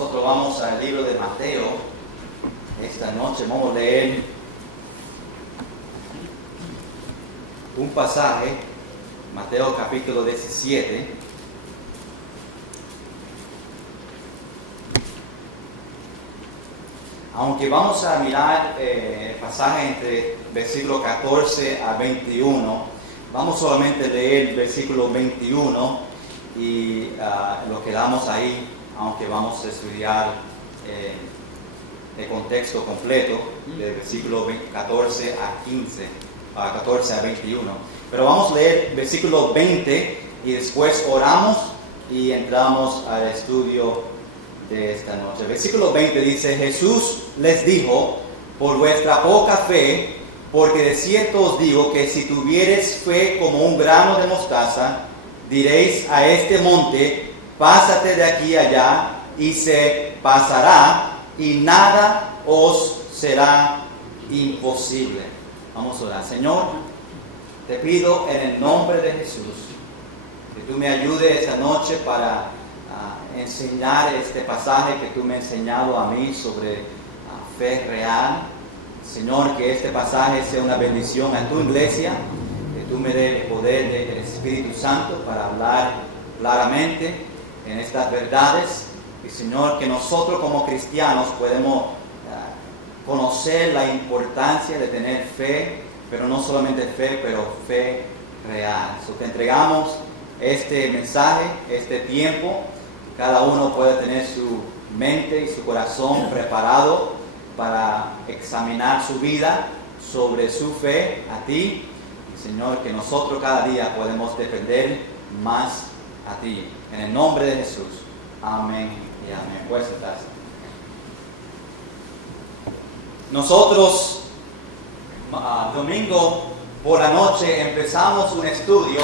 Nosotros vamos al libro de Mateo. Esta noche vamos a leer un pasaje, Mateo capítulo 17. Aunque vamos a mirar el pasaje entre versículo 14 a 21, vamos solamente a leer el versículo 21 y lo quedamos ahí, aunque vamos a estudiar el contexto completo del versículo 14 a 21. Pero vamos a leer el versículo 20 y después oramos y entramos al estudio de esta noche. El versículo 20 dice: Jesús les dijo: por vuestra poca fe, porque de cierto os digo que si tuviereis fe como un grano de mostaza, diréis a este monte: pásate de aquí allá, y se pasará, y nada os será imposible. Vamos a orar. Señor, te pido en el nombre de Jesús que tú me ayudes esta noche para enseñar este pasaje que tú me has enseñado a mí sobre fe real. Señor, que este pasaje sea una bendición a tu iglesia, que tú me des el poder del Espíritu Santo para hablar claramente en estas verdades. Y Señor, que nosotros como cristianos podemos conocer la importancia de tener fe, pero no solamente fe, pero fe real. So, te entregamos este mensaje, este tiempo. Cada uno puede tener su mente y su corazón preparado para examinar su vida sobre su fe a ti. Señor, que nosotros cada día podemos depender más a ti. En el nombre de Jesús. Amén y amén. Puedes sentarse. Nosotros, domingo por la noche, empezamos un estudio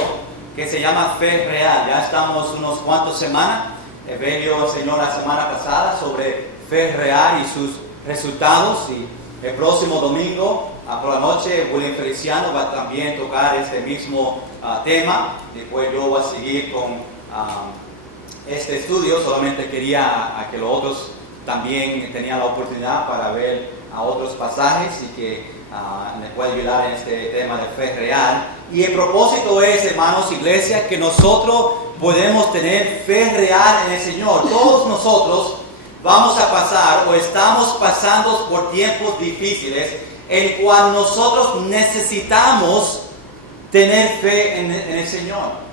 que se llama Fe Real. Ya estamos unos cuantos semanas. Evelio enseñó la semana pasada sobre fe real y sus resultados, y el próximo domingo por la noche William Feliciano va a también tocar este mismo tema. Después yo voy a seguir con este estudio. Solamente quería que los otros también tenían la oportunidad para ver a otros pasajes y que les pueda ayudar en este tema de fe real. Y el propósito es, hermanos, iglesia, que nosotros podemos tener fe real en el Señor. Todos nosotros vamos a pasar o estamos pasando por tiempos difíciles en cual nosotros necesitamos tener fe en el Señor.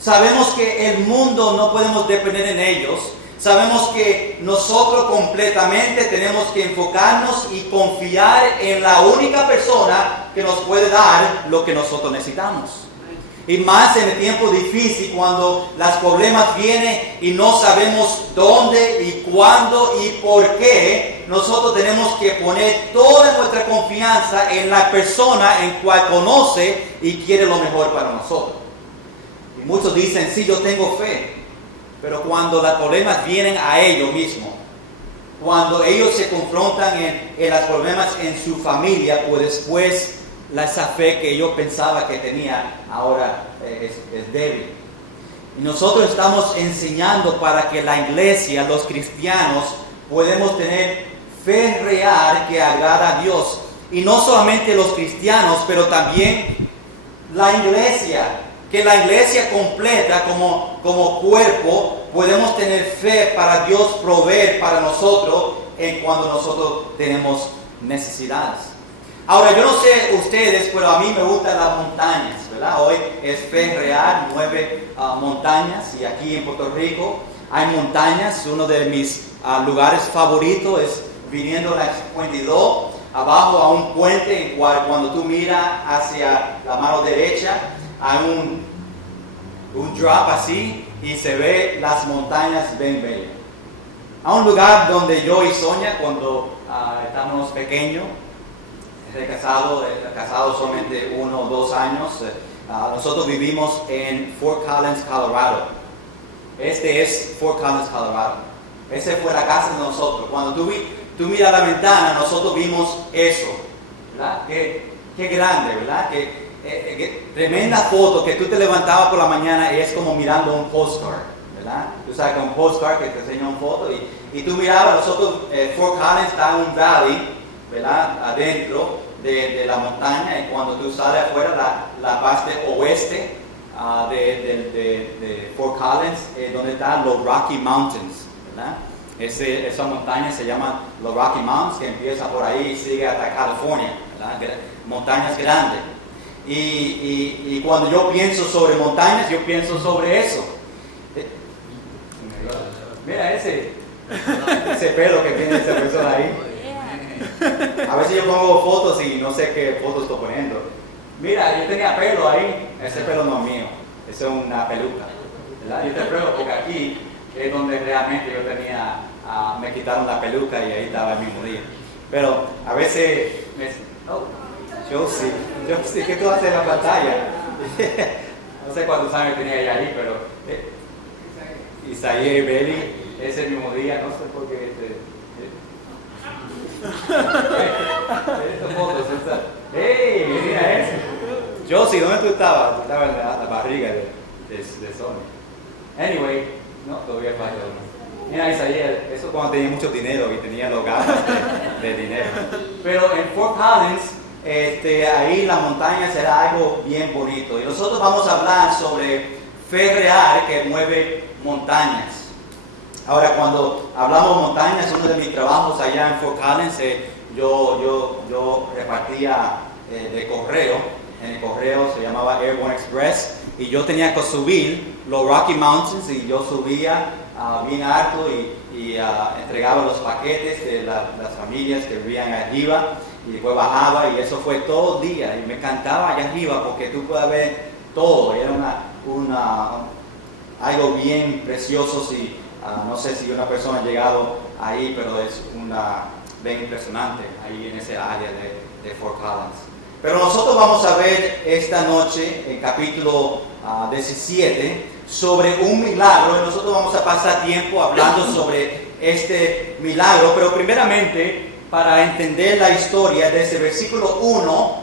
Sabemos que el mundo no podemos depender en ellos. Sabemos que nosotros completamente tenemos que enfocarnos y confiar en la única persona que nos puede dar lo que nosotros necesitamos. Y más en el tiempo difícil, cuando los problemas vienen y no sabemos dónde y cuándo y por qué, nosotros tenemos que poner toda nuestra confianza en la persona en cual conoce y quiere lo mejor para nosotros. Y muchos dicen: sí, yo tengo fe. Pero cuando los problemas vienen a ellos mismos, cuando ellos se confrontan en los problemas en su familia, pues después esa fe que yo pensaba que tenía ahora es débil. Y nosotros estamos enseñando para que la iglesia, los cristianos, podemos tener fe real que agrada a Dios. Y no solamente los cristianos, pero también la iglesia. Que la iglesia completa como cuerpo podemos tener fe para Dios proveer para nosotros en cuando nosotros tenemos necesidades. Ahora, yo no sé ustedes, pero a mí me gustan las montañas, ¿verdad? Hoy es fe real, 9 montañas, y aquí en Puerto Rico hay montañas. Uno de mis lugares favoritos es viniendo a la 52, abajo a un puente en cual cuando tú miras hacia la mano derecha, hay un drop así y se ve las montañas bien bellas. A un lugar donde yo y Sonia, cuando estábamos pequeños, casado solamente 1 o 2 años, nosotros vivimos en Fort Collins, Colorado. Este es Fort Collins, Colorado. Esa fue la casa de nosotros. Cuando tú miras la ventana, nosotros vimos eso, ¿verdad? Qué grande, ¿verdad? Tremenda foto que tú te levantabas por la mañana y es como mirando un postcard, ¿verdad? Tú sabes que un postcard que te enseña una foto y y tú mirabas, nosotros, Fort Collins está en un valley, ¿verdad? Adentro de la montaña, y cuando tú sales afuera, la parte oeste de Fort Collins, donde están los Rocky Mountains, ¿verdad? Esa montaña se llama los Rocky Mountains, que empieza por ahí y sigue hasta California, ¿verdad? Montañas grandes. Y cuando yo pienso sobre montañas, yo pienso sobre eso. Mira ese pelo que tiene esa persona ahí. A veces yo pongo fotos y no sé qué fotos estoy poniendo. Mira, yo tenía pelo ahí. Ese pelo no es mío, eso es una peluca, ¿verdad? Yo te pruebo porque aquí es donde realmente yo tenía, me quitaron la peluca y ahí estaba el mismo día. Pero a veces, yo sí, ¿qué tú haces en la pantalla? No sé cuántos años tenía ella ahí, pero Isaías y Beli, ese mismo día, no sé por qué. Estas fotos, ¡hey! Mira eso. Josie, ¿dónde tú estabas? Tú estabas en la barriga de Sony. Anyway, no, todavía falta uno. Mira, Isaías, eso cuando tenía mucho dinero y tenía los gastos de dinero. Pero en Fort Collins, ahí la montaña será algo bien bonito. Y nosotros vamos a hablar sobre fe real que mueve montañas. Ahora, cuando hablamos de montañas, uno de mis trabajos allá en Fort Collins, yo repartía de correo. En el correo se llamaba Airborne Express, y yo tenía que subir los Rocky Mountains, y yo subía bien alto y entregaba los paquetes de las familias que vivían arriba, y después bajaba, y eso fue todo el día, y me encantaba allá arriba porque tú puedes ver todo. Era algo bien precioso. No sé si una persona ha llegado ahí, pero es bien impresionante ahí en esa área de Fort Collins. Pero nosotros vamos a ver esta noche, en capítulo 17, sobre un milagro, y nosotros vamos a pasar tiempo hablando sobre este milagro. Pero primeramente, para entender la historia, desde el versículo 1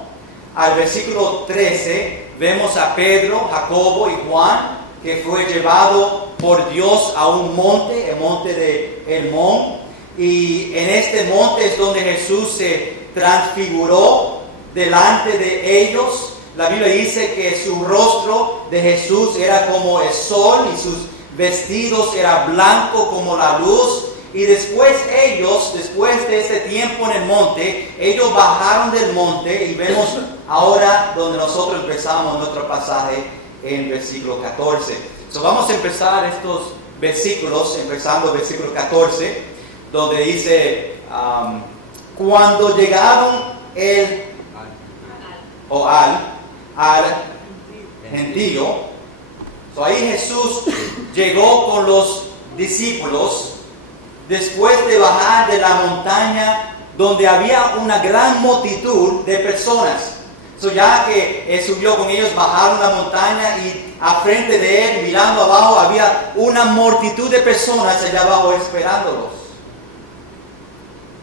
al versículo 13, vemos a Pedro, Jacobo y Juan, que fue llevado por Dios a un monte, el monte de Hermón, y en este monte es donde Jesús se transfiguró delante de ellos. La Biblia dice que su rostro de Jesús era como el sol y sus vestidos eran blancos como la luz. Y después de ese tiempo en el monte, ellos bajaron del monte, y vemos ahora donde nosotros empezamos nuestro pasaje en versículo 14. Vamos a empezar estos versículos, empezando el versículo 14, donde dice, cuando llegaron al gentío. Ahí Jesús llegó con los discípulos después de bajar de la montaña donde había una gran multitud de personas. Ya que Él subió con ellos, bajaron la montaña, y a frente de Él, mirando abajo, había una multitud de personas allá abajo esperándolos.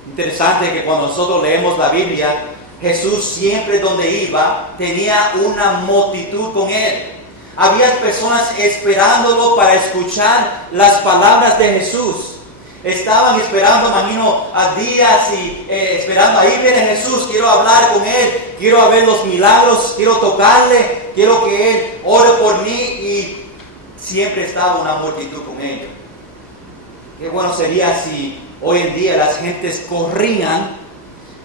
Interesante que cuando nosotros leemos la Biblia, Jesús siempre donde iba tenía una multitud con Él. Había personas esperándolo para escuchar las palabras de Jesús. Estaban esperando, imagino, a días y esperando, ahí viene Jesús, quiero hablar con Él, quiero ver los milagros, quiero tocarle, quiero que Él ore por mí, y siempre estaba una multitud con ellos. Qué bueno sería si hoy en día las gentes corrían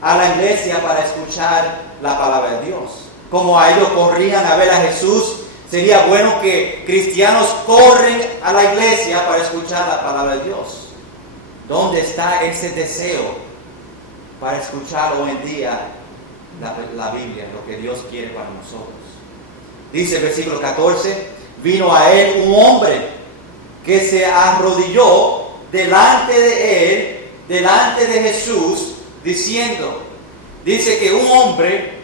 a la iglesia para escuchar la palabra de Dios. Como a ellos corrían a ver a Jesús, sería bueno que cristianos corren a la iglesia para escuchar la palabra de Dios. ¿Dónde está ese deseo para escuchar hoy en día la Biblia, lo que Dios quiere para nosotros? Dice el versículo 14, vino a él un hombre que se arrodilló delante de él, delante de Jesús, diciendo, dice que un hombre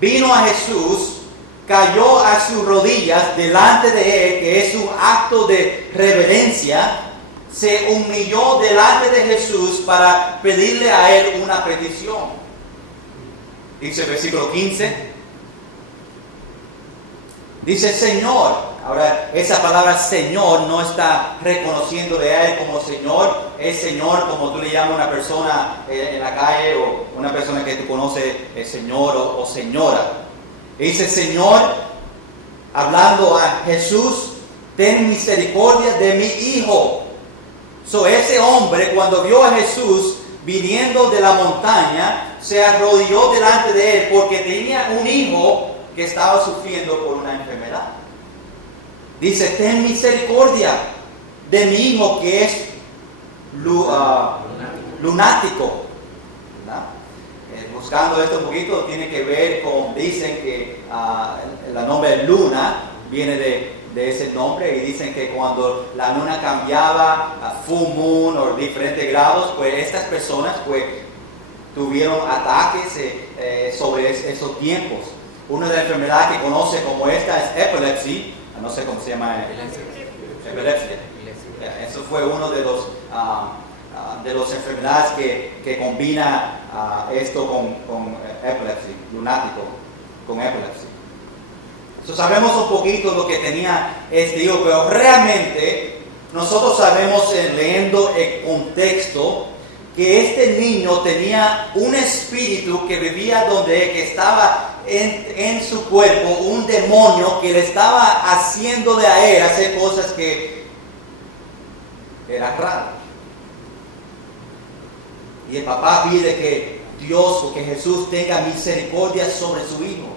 vino a Jesús, cayó a sus rodillas delante de él, que es un acto de reverencia. Se humilló delante de Jesús para pedirle a Él una petición. Dice el versículo 15. Dice, Señor, Ahora, esa palabra Señor no está reconociéndole a Él como Señor. Es Señor como tú le llamas a una persona en la calle o una persona que tú conoces, Señor o señora. Dice Señor, hablando a Jesús, ten misericordia de mi hijo. Ese hombre, cuando vio a Jesús viniendo de la montaña, se arrodilló delante de Él porque tenía un hijo que estaba sufriendo por una enfermedad. Dice, ten misericordia de mi hijo que es lunático. Buscando esto un poquito, tiene que ver con, dicen que el nombre Luna viene de ese nombre, y dicen que cuando la luna cambiaba a full moon o diferentes grados, pues estas personas pues tuvieron ataques sobre esos tiempos. Una de las enfermedades que conoce como esta es epilepsy, no sé cómo se llama. Epilepsia. Eso fue uno de las enfermedades que combina esto con epilepsia, lunático, con epilepsia. Sabemos un poquito lo que tenía este hijo, pero realmente nosotros sabemos, leyendo el contexto, que este niño tenía un espíritu que vivía que estaba en su cuerpo, un demonio que le estaba haciéndole a él hacer cosas que eran raras. Y el papá pide que Dios o que Jesús tenga misericordia sobre su hijo.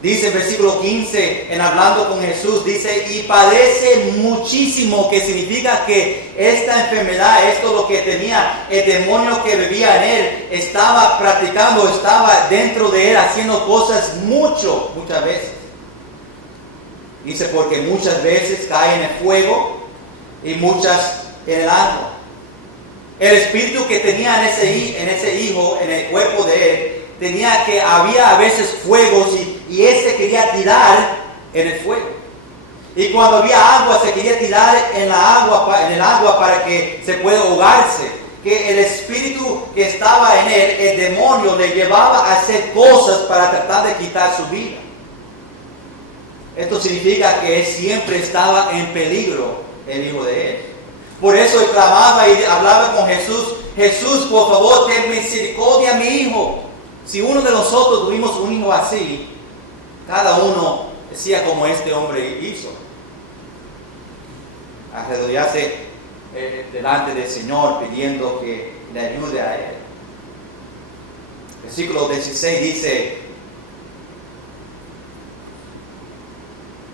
Dice el versículo 15, en hablando con Jesús, dice, y padece muchísimo, que significa que esta enfermedad, esto lo que tenía, el demonio que vivía en él, estaba practicando, estaba dentro de él, haciendo cosas muchas veces. Dice, porque muchas veces cae en el fuego y muchas en el agua. El espíritu que tenía en ese hijo, en el cuerpo de él, había a veces fuegos y él se quería tirar en el fuego. Y cuando había agua, se quería tirar en el agua para que se pueda ahogarse. Que el espíritu que estaba en él, el demonio, le llevaba a hacer cosas para tratar de quitar su vida. Esto significa que él siempre estaba en peligro, el hijo de él. Por eso él clamaba y hablaba con Jesús: Jesús, por favor, ten misericordia a mi hijo. Si uno de nosotros tuvimos un hijo así, cada uno decía como este hombre hizo. Arrodillarse delante del Señor pidiendo que le ayude a él. Versículo 16 dice,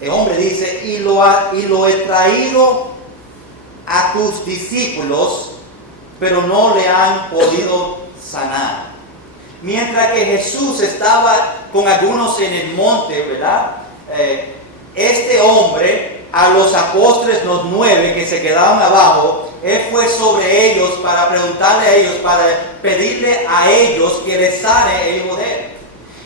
el hombre dice, y lo he traído a tus discípulos, pero no le han podido sanar. Mientras que Jesús estaba con algunos en el monte, ¿verdad? Este hombre, a los apóstoles, los 9 que se quedaban abajo, él fue sobre ellos para preguntarle a ellos, para pedirle a ellos que les sane el hijo de él.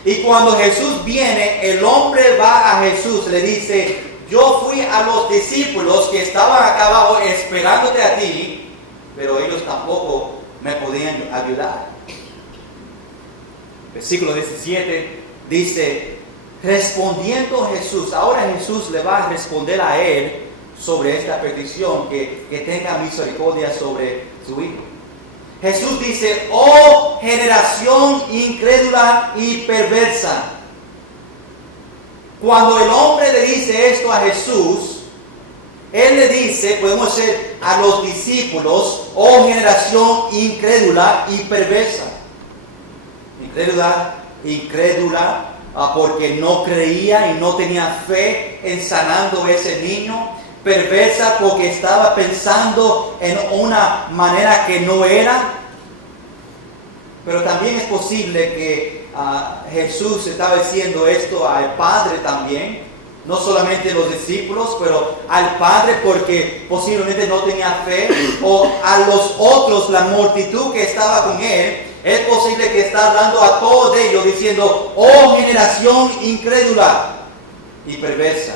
Y cuando Jesús viene, el hombre va a Jesús, le dice: yo fui a los discípulos que estaban acá abajo esperándote a ti, pero ellos tampoco me podían ayudar. Versículo 17 dice, respondiendo Jesús, ahora Jesús le va a responder a él sobre esta petición, que tenga misericordia sobre su hijo. Jesús dice: oh generación incrédula y perversa. Cuando el hombre le dice esto a Jesús, él le dice, podemos decir, a los discípulos: oh generación incrédula y perversa. Incrédula porque no creía y no tenía fe en sanando a ese niño. Perversa porque estaba pensando en una manera que no era. Pero también es posible que Jesús estaba diciendo esto al Padre también, no solamente los discípulos, pero al Padre, porque posiblemente no tenía fe, o a los otros, la multitud que estaba con él. Es posible que está hablando a todos ellos diciendo: oh generación incrédula y perversa.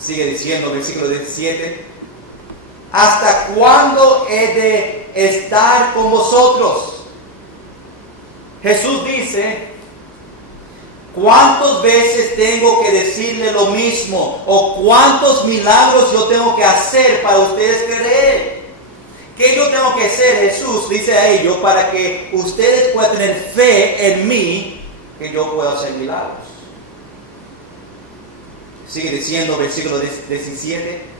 Sigue diciendo, versículo 17: ¿hasta cuándo he de estar con vosotros? Jesús dice: ¿Cuántas veces tengo que decirle lo mismo? ¿O cuántos milagros yo tengo que hacer para ustedes creer? ¿Qué yo tengo que hacer? Jesús dice a ellos para que ustedes puedan tener fe en mí, que yo puedo hacer milagros. Sigue diciendo, versículo 17.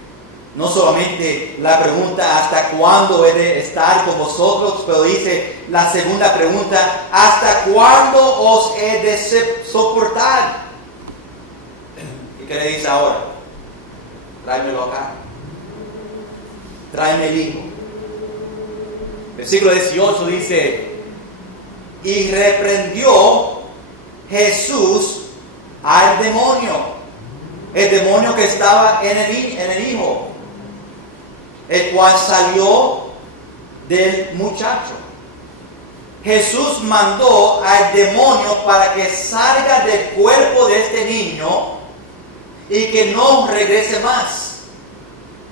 No solamente la pregunta ¿hasta cuándo he de estar con vosotros? Pero dice la segunda pregunta, ¿hasta cuándo os he de soportar? ¿Y qué le dice ahora? Tráemelo acá. Tráeme el hijo. Versículo 18 dice, y reprendió Jesús al demonio. El demonio que estaba en el hijo, el cual salió del muchacho. Jesús mandó al demonio para que salga del cuerpo de este niño y que no regrese más.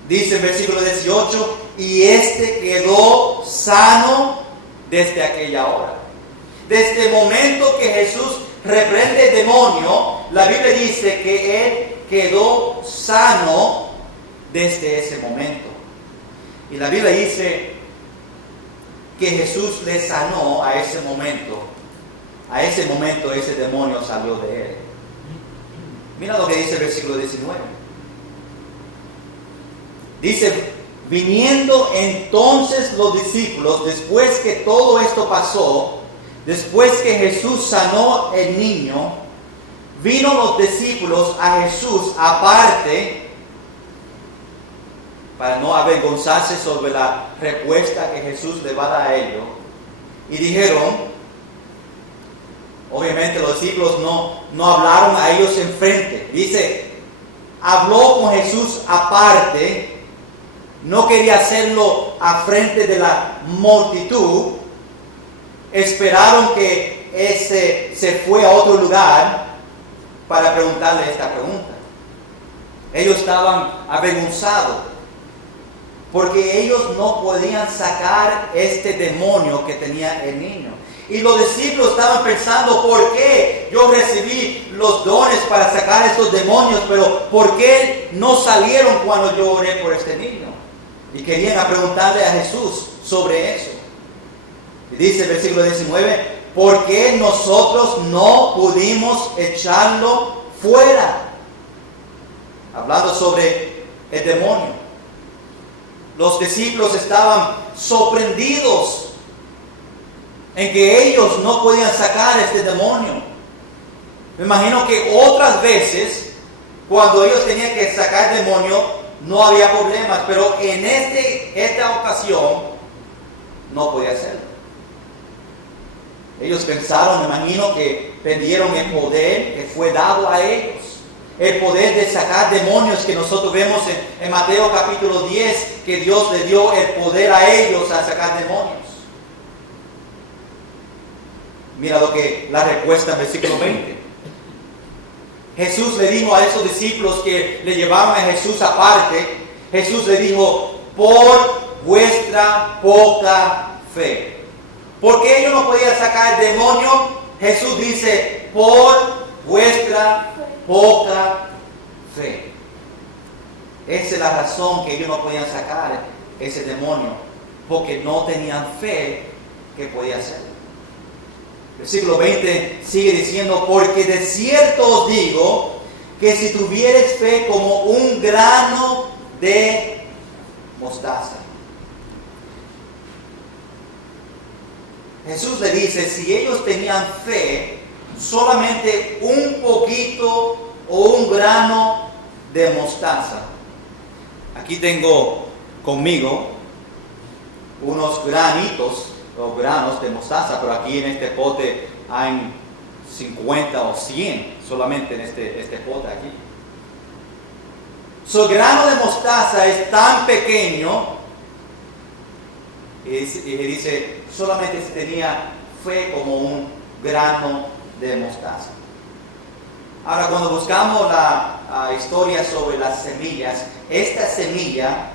Dice el versículo 18, y este quedó sano desde aquella hora. Desde el momento que Jesús reprende el demonio, la Biblia dice que él quedó sano desde ese momento. Y la Biblia dice que Jesús le sanó a ese momento. A ese momento ese demonio salió de él. Mira lo que dice el versículo 19. Dice, viniendo entonces los discípulos, después que todo esto pasó, después que Jesús sanó el niño, vino los discípulos a Jesús aparte para no avergonzarse sobre la respuesta que Jesús le va a dar a ellos. Y dijeron, obviamente los discípulos no hablaron a ellos enfrente. Dice, habló con Jesús aparte, no quería hacerlo a frente de la multitud. Esperaron que ese se fue a otro lugar para preguntarle esta pregunta. Ellos estaban avergonzados porque ellos no podían sacar este demonio que tenía el niño. Y los discípulos estaban pensando, ¿por qué yo recibí los dones para sacar estos demonios? Pero ¿por qué no salieron cuando yo oré por este niño? Y querían preguntarle a Jesús sobre eso. Y dice el versículo 19, ¿por qué nosotros no pudimos echarlo fuera? Hablando sobre el demonio. Los discípulos estaban sorprendidos en que ellos no podían sacar este demonio. Me imagino que otras veces, cuando ellos tenían que sacar el demonio, no había problemas, pero en esta ocasión no podía hacerlo. Ellos pensaron, me imagino, que perdieron el poder que fue dado a ellos. El poder de sacar demonios que nosotros vemos en Mateo capítulo 10, que Dios le dio el poder a ellos a sacar demonios. Mira la respuesta en versículo 20. Jesús le dijo a esos discípulos que le llevaban a Jesús aparte, Jesús le dijo, por vuestra poca fe. ¿Por qué ellos no podían sacar el demonio? Jesús dice, por vuestra poca fe. Esa es la razón que ellos no podían sacar ese demonio, porque no tenían fe que podía hacerlo. Versículo 20 sigue diciendo, porque de cierto os digo que si tuvieres fe como un grano de mostaza. Jesús le dice, si ellos tenían fe, solamente un poquito o un grano de mostaza. Aquí tengo conmigo unos granitos o granos de mostaza, pero aquí en este pote hay 50 o 100 solamente en este pote aquí. El grano de mostaza es tan pequeño y dice solamente si tenía fe como un grano de mostaza. Ahora, cuando buscamos la historia sobre las semillas, esta semilla,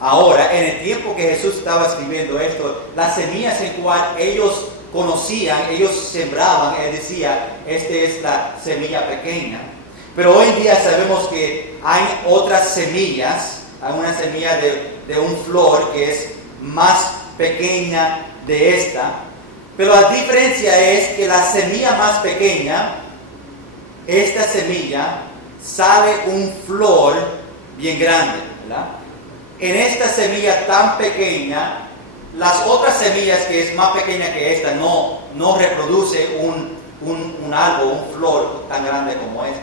ahora, en el tiempo que Jesús estaba escribiendo esto, las semillas en cual ellos conocían, ellos sembraban, él decía, esta es la semilla pequeña. Pero hoy en día sabemos que hay otras semillas, hay una semilla de un flor que es más pequeña de esta. Pero la diferencia es que la semilla más pequeña, esta semilla, sale un flor bien grande, ¿verdad? En esta semilla tan pequeña, las otras semillas que es más pequeña que esta no reproduce un árbol, un flor tan grande como esta.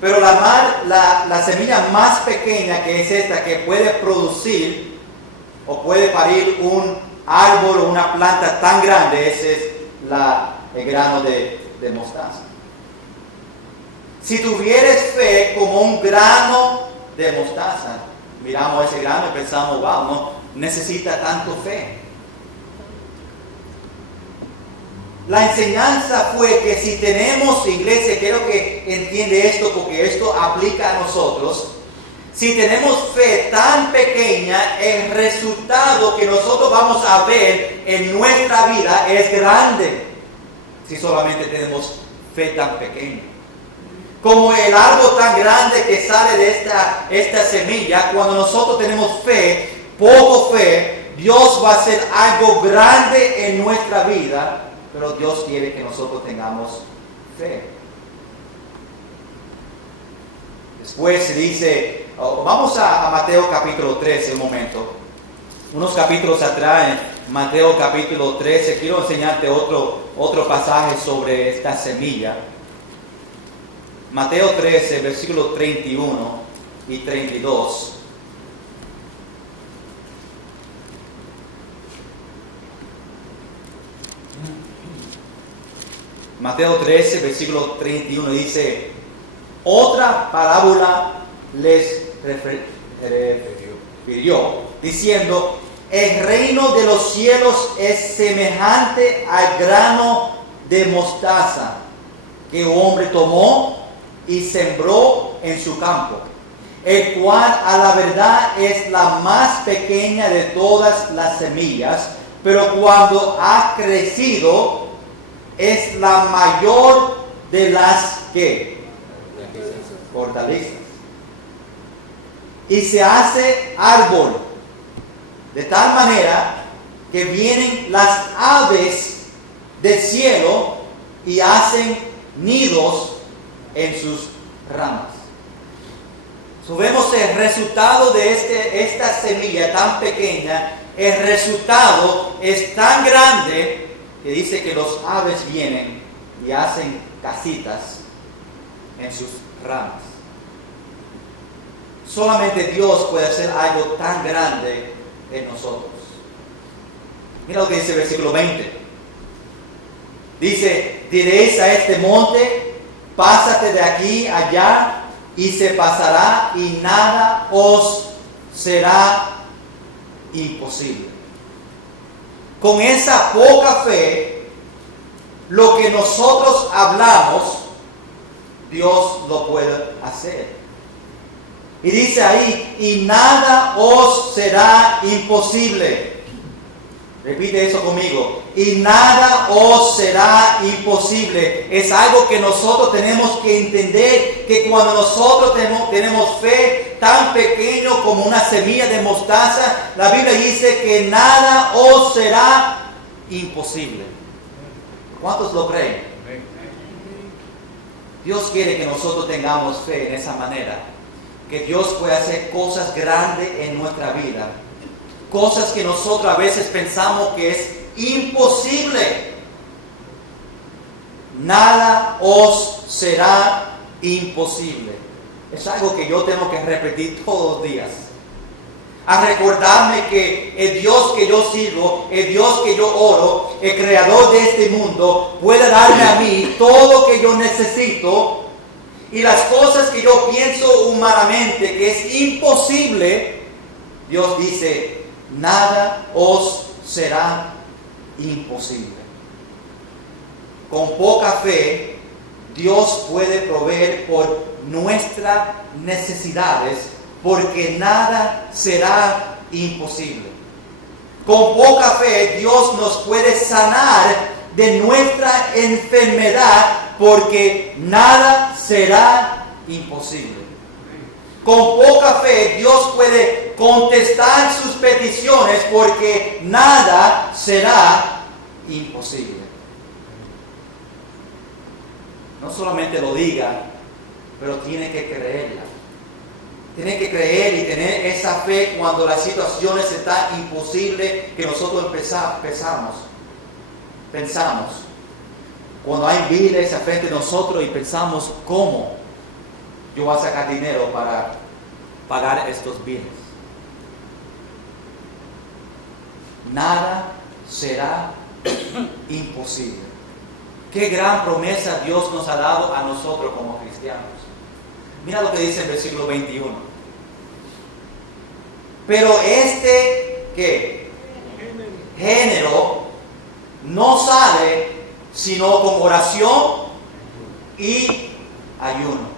Pero la semilla más pequeña que es esta, que puede producir o puede parir un árbol o una planta tan grande, ese es el grano de mostaza. Si tuvieras fe como un grano de mostaza, miramos ese grano y pensamos, wow, no necesita tanto fe. La enseñanza fue que si tenemos, iglesia, quiero que entiende esto porque esto aplica a nosotros. Si tenemos fe tan pequeña, el resultado que nosotros vamos a ver en nuestra vida es grande. Si solamente tenemos fe tan pequeña. Como el árbol tan grande que sale de esta semilla, cuando nosotros tenemos fe, poco fe, Dios va a hacer algo grande en nuestra vida, pero Dios quiere que nosotros tengamos fe. Después se dice, vamos a Mateo capítulo 13 un momento. Unos capítulos atrás, en Mateo capítulo 13, quiero enseñarte otro pasaje sobre esta semilla. Mateo 13, versículos 31 y 32. Mateo 13, versículo 31 dice, otra parábola les refirió, diciendo, el reino de los cielos es semejante al grano de mostaza que un hombre tomó y sembró en su campo, el cual a la verdad es la más pequeña de todas las semillas, pero cuando ha crecido es la mayor de las hortalizas. Y se hace árbol, de tal manera que vienen las aves del cielo y hacen nidos en sus ramas. Vemos el resultado de esta semilla tan pequeña. El resultado es tan grande que dice que los aves vienen y hacen casitas en sus ramas. Solamente Dios puede hacer algo tan grande en nosotros. Mira lo que dice el versículo 20. Dice, diréis a este monte, pásate de aquí allá, y se pasará, y nada os será imposible. Con esa poca fe, lo que nosotros hablamos, Dios lo puede hacer. Y dice ahí, y nada os será imposible. Repite eso conmigo. Y nada os será imposible. Es algo que nosotros tenemos que entender, que cuando nosotros tenemos fe tan pequeño como una semilla de mostaza, la Biblia dice que nada os será imposible. ¿Cuántos lo creen? Dios quiere que nosotros tengamos fe en esa manera, que Dios puede hacer cosas grandes en nuestra vida. Cosas que nosotros a veces pensamos que es imposible. Nada os será imposible. Es algo que yo tengo que repetir todos los días. A recordarme que el Dios que yo sirvo, el Dios que yo oro, el creador de este mundo, puede darme a mí todo lo que yo necesito. Y las cosas que yo pienso humanamente que es imposible, Dios dice, nada os será imposible. Con poca fe, Dios puede proveer por nuestras necesidades, porque nada será imposible. Con poca fe Dios nos puede sanar de nuestra enfermedad porque nada será imposible. Con poca fe Dios puede contestar sus peticiones porque nada será imposible. No solamente lo diga, pero tiene que creerla. Tiene que creer y tener esa fe cuando las situaciones están imposibles que nosotros pensamos. Cuando hay biles frente a nosotros y pensamos, ¿cómo yo voy a sacar dinero para pagar estos biles? Nada será imposible. Qué gran promesa Dios nos ha dado a nosotros como cristianos. Mira lo que dice el versículo 21. Pero ¿qué? Género no sale sino con oración y ayuno.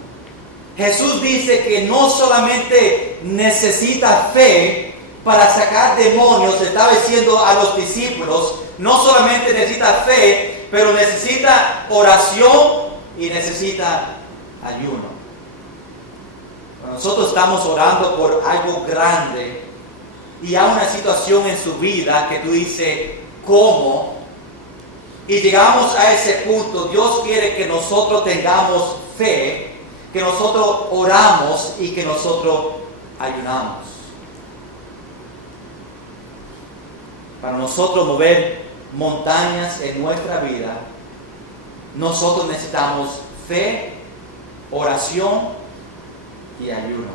Jesús dice que no solamente necesita fe para sacar demonios, estaba diciendo a los discípulos, no solamente necesita fe, pero necesita oración y necesita ayuno. Cuando nosotros estamos orando por algo grande y hay una situación en su vida que tú dices, ¿cómo? Y llegamos a ese punto, Dios quiere que nosotros tengamos fe, que nosotros oramos y que nosotros ayunamos. Para nosotros mover montañas en nuestra vida, nosotros necesitamos fe, oración y ayuno.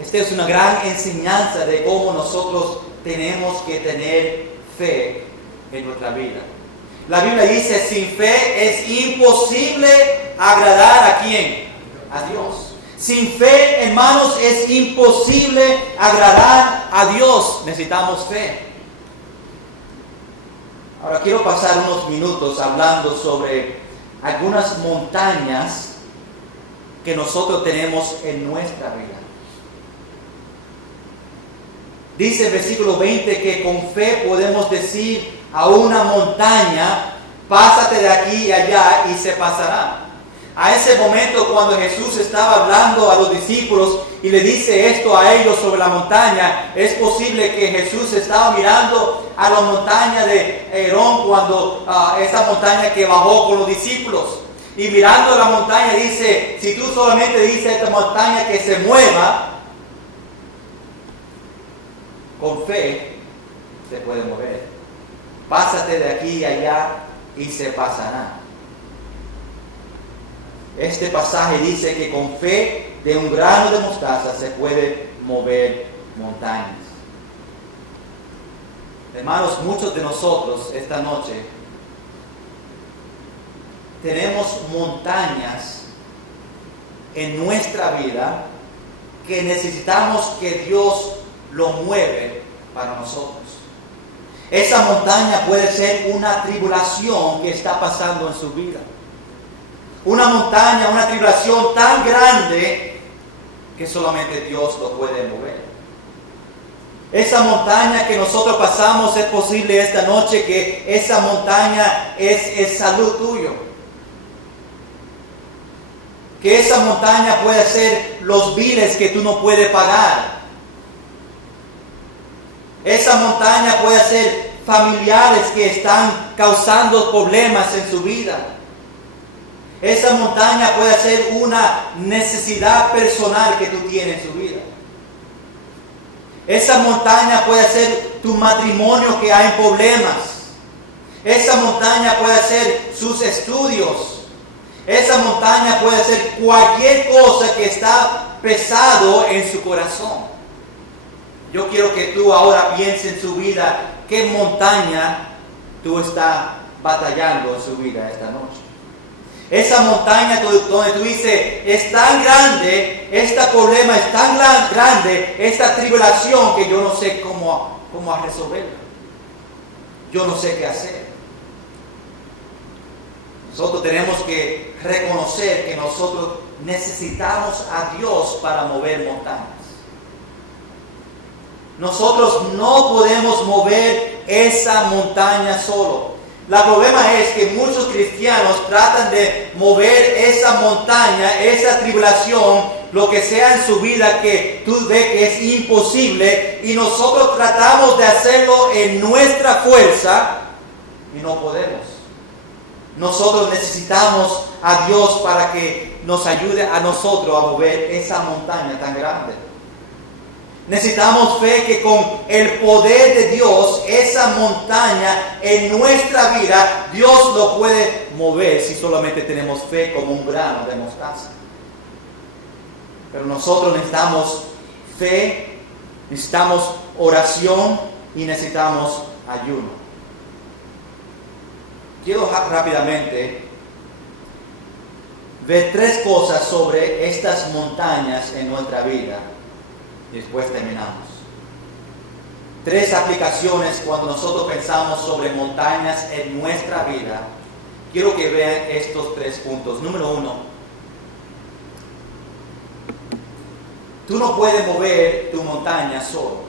Esta es una gran enseñanza de cómo nosotros tenemos que tener fe en nuestra vida. La Biblia dice, sin fe es imposible agradar ¿a quién? A Dios. Sin fe, hermanos, es imposible agradar a Dios. Necesitamos fe. Ahora quiero pasar unos minutos hablando sobre algunas montañas que nosotros tenemos en nuestra vida. Dice el versículo 20 que con fe podemos decir a una montaña, pásate de aquí y allá y se pasará. A ese momento cuando Jesús estaba hablando a los discípulos y le dice esto a ellos sobre la montaña, es posible que Jesús estaba mirando a la montaña de Herón cuando esa montaña que bajó con los discípulos. Y mirando la montaña dice, si tú solamente dices a esta montaña que se mueva, con fe se puede mover. Pásate de aquí y allá y se pasará. Este pasaje dice que con fe de un grano de mostaza se puede mover montañas. Hermanos, muchos de nosotros esta noche tenemos montañas en nuestra vida que necesitamos que Dios lo mueve para nosotros. Esa montaña puede ser una tribulación que está pasando en su vida. Una montaña, una tribulación tan grande que solamente Dios lo puede mover. Esa montaña que nosotros pasamos, es posible esta noche que esa montaña es salud tuyo. Que esa montaña puede ser los biles que tú no puedes pagar. Esa montaña puede ser familiares que están causando problemas en su vida. Esa montaña puede ser una necesidad personal que tú tienes en su vida. Esa montaña puede ser tu matrimonio que hay problemas. Esa montaña puede ser sus estudios. Esa montaña puede ser cualquier cosa que está pesado en su corazón. Yo quiero que tú ahora pienses en su vida, qué montaña tú estás batallando en su vida esta noche. Esa montaña donde tú dices, es tan grande, este problema es tan grande, esta tribulación que yo no sé cómo resolverla. Yo no sé qué hacer. Nosotros tenemos que reconocer que nosotros necesitamos a Dios para mover montañas. Nosotros no podemos mover esa montaña solo. El problema es que muchos cristianos tratan de mover esa montaña, esa tribulación, lo que sea en su vida que tú ves que es imposible, y nosotros tratamos de hacerlo en nuestra fuerza y no podemos. Nosotros necesitamos a Dios para que nos ayude a nosotros a mover esa montaña tan grande. Necesitamos fe que con el poder de Dios, esa montaña en nuestra vida, Dios lo puede mover si solamente tenemos fe como un grano de mostaza. Pero nosotros necesitamos fe, necesitamos oración y necesitamos ayuno. Quiero rápidamente ver 3 cosas sobre estas montañas en nuestra vida. Después terminamos. 3 aplicaciones cuando nosotros pensamos sobre montañas en nuestra vida. Quiero que vean estos 3 puntos. Número 1. Tú no puedes mover tu montaña solo.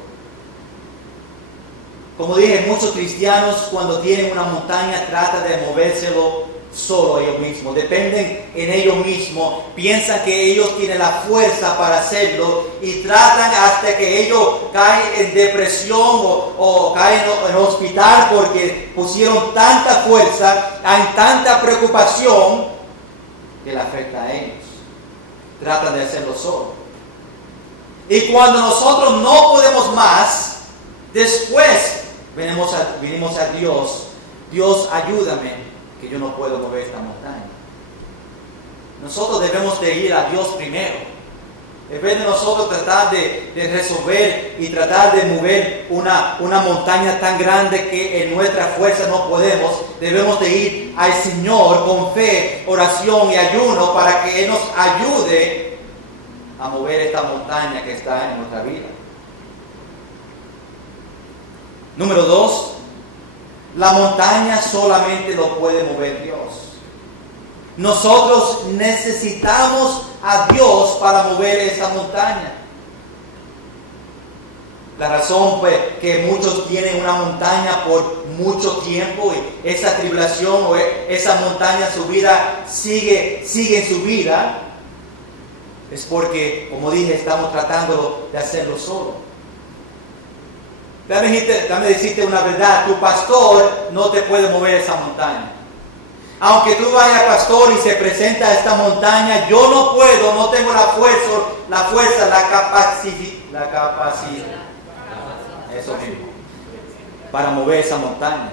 Como dije, muchos cristianos cuando tienen una montaña tratan de movérselo solo ellos mismos, dependen en ellos mismos, piensan que ellos tienen la fuerza para hacerlo y tratan hasta que ellos caen en depresión o caen en hospital porque pusieron tanta fuerza, hay tanta preocupación que le afecta a ellos. Tratan de hacerlo solo. Y cuando nosotros no podemos más, después venimos a Dios. Dios, ayúdame, que yo no puedo mover esta montaña. Nosotros debemos de ir a Dios primero. En vez de nosotros tratar de resolver y tratar de mover una montaña tan grande que en nuestra fuerza no podemos, debemos de ir al Señor con fe, oración y ayuno para que Él nos ayude a mover esta montaña que está en nuestra vida. Número 2. La montaña solamente lo puede mover Dios. Nosotros necesitamos a Dios para mover esa montaña. La razón fue que muchos tienen una montaña por mucho tiempo y esa tribulación o esa montaña, su vida sigue en su vida, es porque, como dije, estamos tratando de hacerlo solo. Déjame decirte una verdad, tu pastor no te puede mover esa montaña. Aunque tú vayas pastor y se presenta esta montaña, yo no puedo, no tengo la fuerza, la capacidad, eso mismo, para mover esa montaña.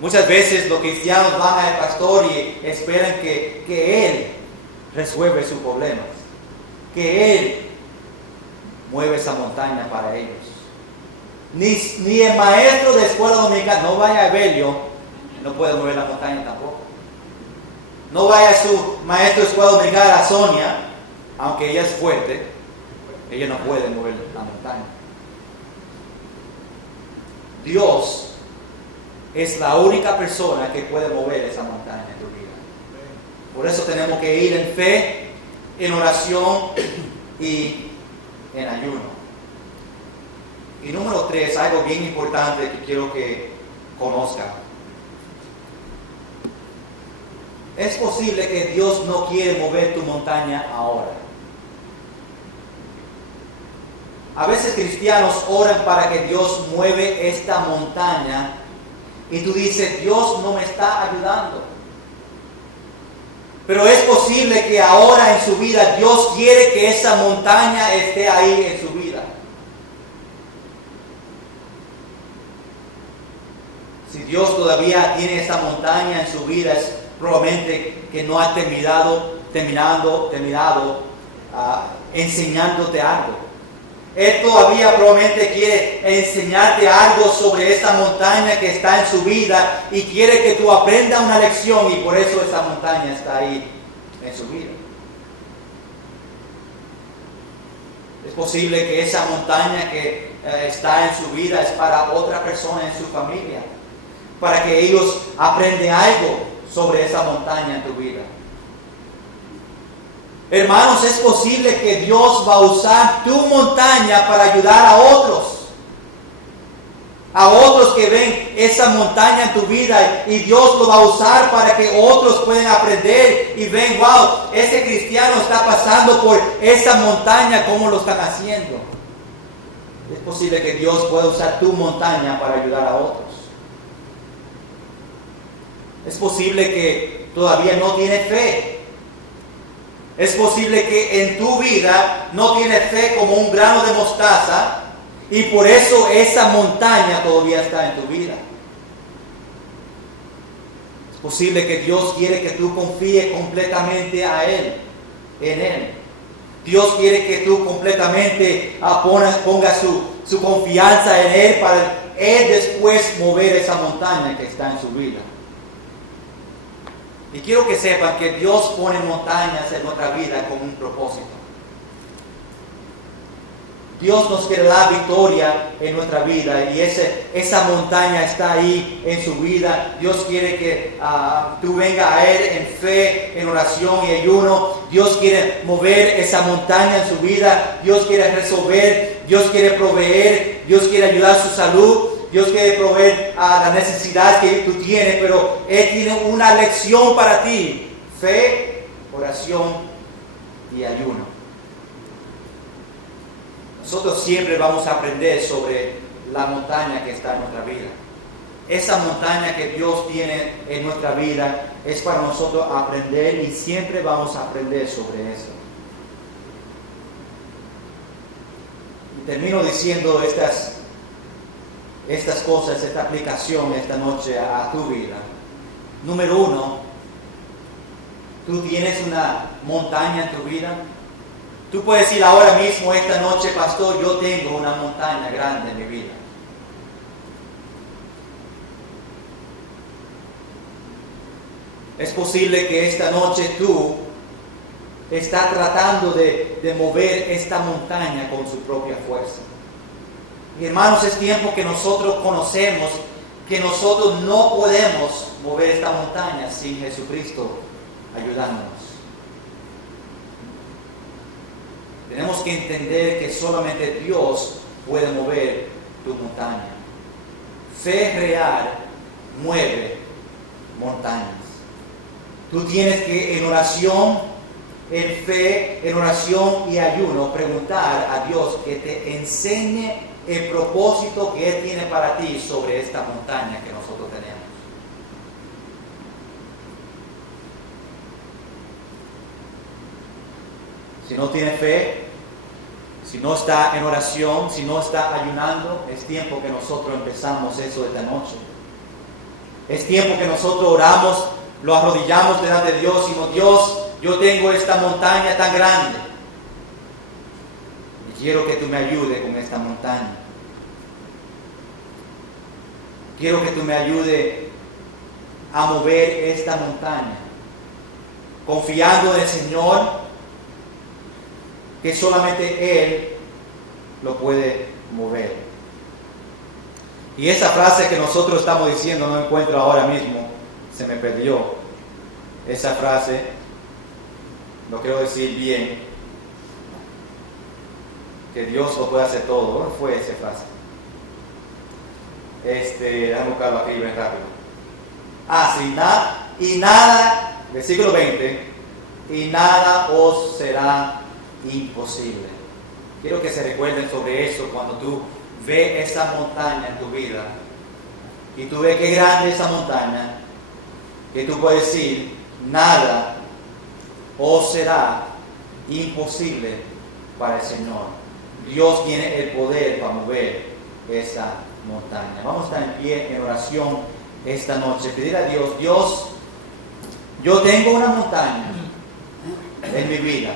Muchas veces los cristianos van al pastor y esperan que Él resuelve sus problemas, que Él mueve esa montaña para ellos. Ni el maestro de escuela dominical, no vaya a Evelio, no puede mover la montaña tampoco. No vaya a su maestro de escuela dominical, a Sonia, aunque ella es fuerte, ella no puede mover la montaña. Dios es la única persona que puede mover esa montaña en tu vida. Por eso tenemos que ir en fe, en oración y en ayuno. Y número 3, algo bien importante que quiero que conozcan. Es posible que Dios no quiere mover tu montaña ahora. A veces cristianos oran para que Dios mueve esta montaña y tú dices, Dios no me está ayudando. Pero es posible que ahora en su vida Dios quiere que esa montaña esté ahí en su vida. Si Dios todavía tiene esa montaña en su vida, es probablemente que no ha terminado enseñándote algo. Él todavía probablemente quiere enseñarte algo sobre esa montaña que está en su vida y quiere que tú aprendas una lección y por eso esa montaña está ahí en su vida. Es posible que esa montaña que está en su vida es para otra persona en su familia, para que ellos aprendan algo sobre esa montaña en tu vida. Hermanos, es posible que Dios va a usar tu montaña para ayudar a otros. a otros que ven esa montaña en tu vida y Dios lo va a usar para que otros puedan aprender y ven, wow, ese cristiano está pasando por esa montaña, ¿cómo lo están haciendo? Es posible que Dios pueda usar tu montaña para ayudar a otros. Es posible que todavía no tienes fe. Es posible que en tu vida no tienes fe como un grano de mostaza y por eso esa montaña todavía está en tu vida. Es posible que Dios quiere que tú confíes completamente a Él, en Él. Dios quiere que tú completamente pongas su confianza en Él para Él después mover esa montaña que está en su vida. Y quiero que sepan que Dios pone montañas en nuestra vida con un propósito. Dios nos quiere dar victoria en nuestra vida y esa montaña está ahí en su vida. Dios quiere que tú vengas a Él en fe, en oración y ayuno. Dios quiere mover esa montaña en su vida. Dios quiere resolver, Dios quiere proveer, Dios quiere ayudar a su salud. Dios quiere proveer a la necesidad que tú tienes, pero Él tiene una lección para ti. Fe, oración y ayuno. Nosotros siempre vamos a aprender sobre la montaña que está en nuestra vida. Esa montaña que Dios tiene en nuestra vida es para nosotros aprender y siempre vamos a aprender sobre eso. Y termino diciendo estas cosas, esta aplicación esta noche a tu vida. Número 1, tú tienes una montaña en tu vida. Tú puedes decir ahora mismo, esta noche, pastor, yo tengo una montaña grande en mi vida. Es posible que esta noche tú estás tratando de mover esta montaña con su propia fuerza. Y hermanos, es tiempo que nosotros conocemos que nosotros no podemos mover esta montaña sin Jesucristo ayudándonos. Tenemos que entender que solamente Dios puede mover tu montaña. Fe real mueve montañas. Tú tienes que en oración, en fe, en oración y ayuno preguntar a Dios que te enseñe el propósito que Él tiene para ti sobre esta montaña que nosotros tenemos. Si no tiene fe, si no está en oración, si no está ayunando, es tiempo que nosotros empezamos eso esta noche. Es tiempo que nosotros oramos, lo arrodillamos delante de Dios y decimos, Dios, yo tengo esta montaña tan grande. Y quiero que tú me ayudes con esta montaña. Quiero que tú me ayudes a mover esta montaña. Confiando en el Señor, que solamente Él lo puede mover. Y esa frase que nosotros estamos diciendo, no encuentro ahora mismo, se me perdió. Esa frase, lo quiero decir bien, que Dios lo puede hacer todo. ¿Dónde fue esa frase? Déjame buscarlo aquí bien rápido. Sí, nada, versículo 20, y nada os será imposible. Quiero que se recuerden sobre eso cuando tú ves esa montaña en tu vida y tú ves qué grande esa montaña, que tú puedes decir, nada os será imposible para el Señor. Dios tiene el poder para mover esa montaña. Vamos a estar en pie en oración esta noche, pedir a Dios, Dios, yo tengo una montaña en mi vida.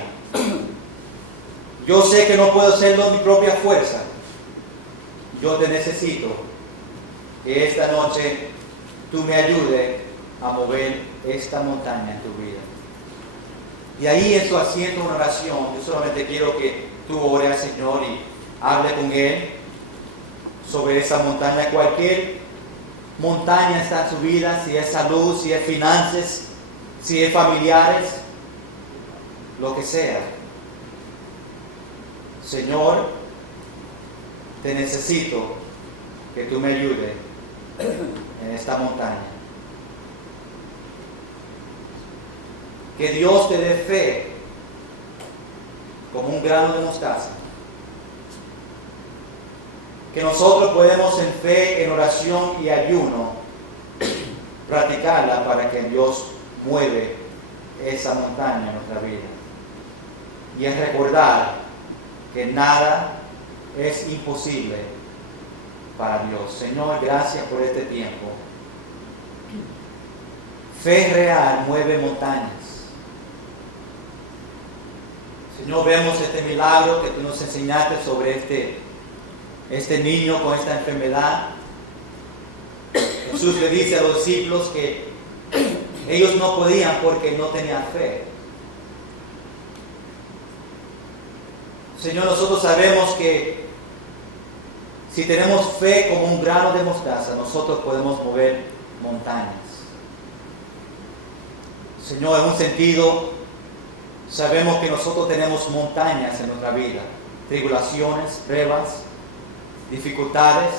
Yo sé que no puedo hacerlo en mi propia fuerza. Yo te necesito que esta noche tú me ayudes a mover esta montaña en tu vida. Y ahí en su asiento una oración, yo solamente quiero que tú ores al Señor y hable con Él sobre esa montaña. Cualquier montaña está en su vida, si es salud, si es finanzas, si es familiares, lo que sea. Señor, te necesito que tú me ayudes en esta montaña. Que Dios te dé fe como un grano de mostaza. Que nosotros podemos en fe, en oración y ayuno practicarla para que Dios mueve esa montaña en nuestra vida. Y es recordar que nada es imposible para Dios. Señor, gracias por este tiempo. Fe real mueve montañas. Señor, vemos este milagro que tú nos enseñaste sobre este niño con esta enfermedad. Jesús le dice a los discípulos que ellos no podían porque no tenían fe. Señor, nosotros sabemos que si tenemos fe como un grano de mostaza, nosotros podemos mover montañas. Señor, en un sentido, sabemos que nosotros tenemos montañas en nuestra vida, tribulaciones, pruebas, dificultades,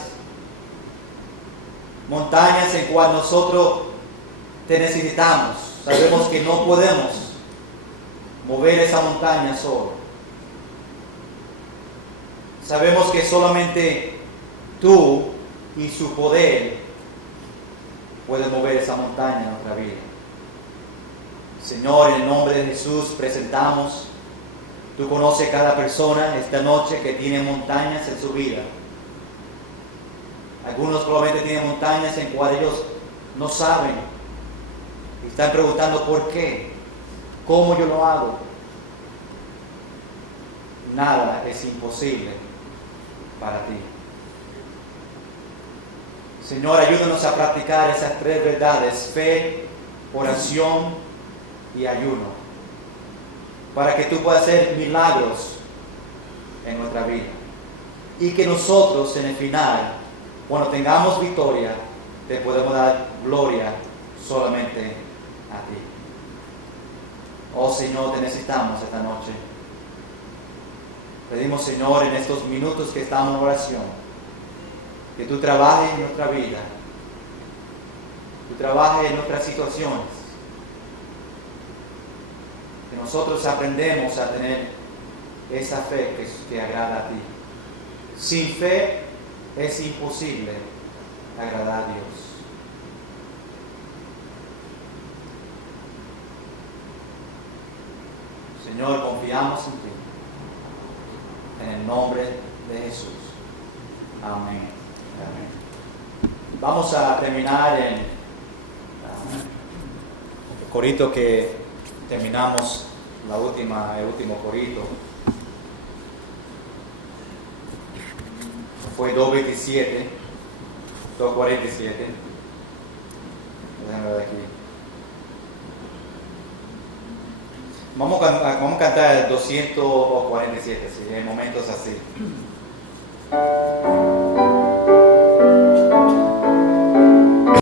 montañas en cual nosotros te necesitamos. Sabemos que no podemos mover esa montaña solo. Sabemos que solamente tú y su poder pueden mover esa montaña en nuestra vida. Señor, en el nombre de Jesús presentamos, tú conoces cada persona esta noche que tiene montañas en su vida. Algunos probablemente tienen montañas en cuales ellos no saben y están preguntando por qué, cómo yo lo hago. Nada es imposible para ti. Señor, ayúdanos a practicar esas tres verdades: fe, oración y ayuno, para que tú puedas hacer milagros en nuestra vida y que nosotros en el final, cuando tengamos victoria, te podemos dar gloria solamente a ti. Oh Señor, te necesitamos esta noche. Pedimos, Señor, en estos minutos que estamos en oración, que tú trabajes en nuestra vida, tú trabajes en nuestras situaciones, que nosotros aprendemos a tener esa fe que agrada a ti. Sin fe es imposible agradar a Dios. Señor, confiamos en ti. En el nombre de Jesús. Amén. Amén. Vamos a terminar en el corito que terminamos, el último corito. Fue 2:27, 2:47. Déjame ver aquí. Vamos a cantar el 247, si en momentos así.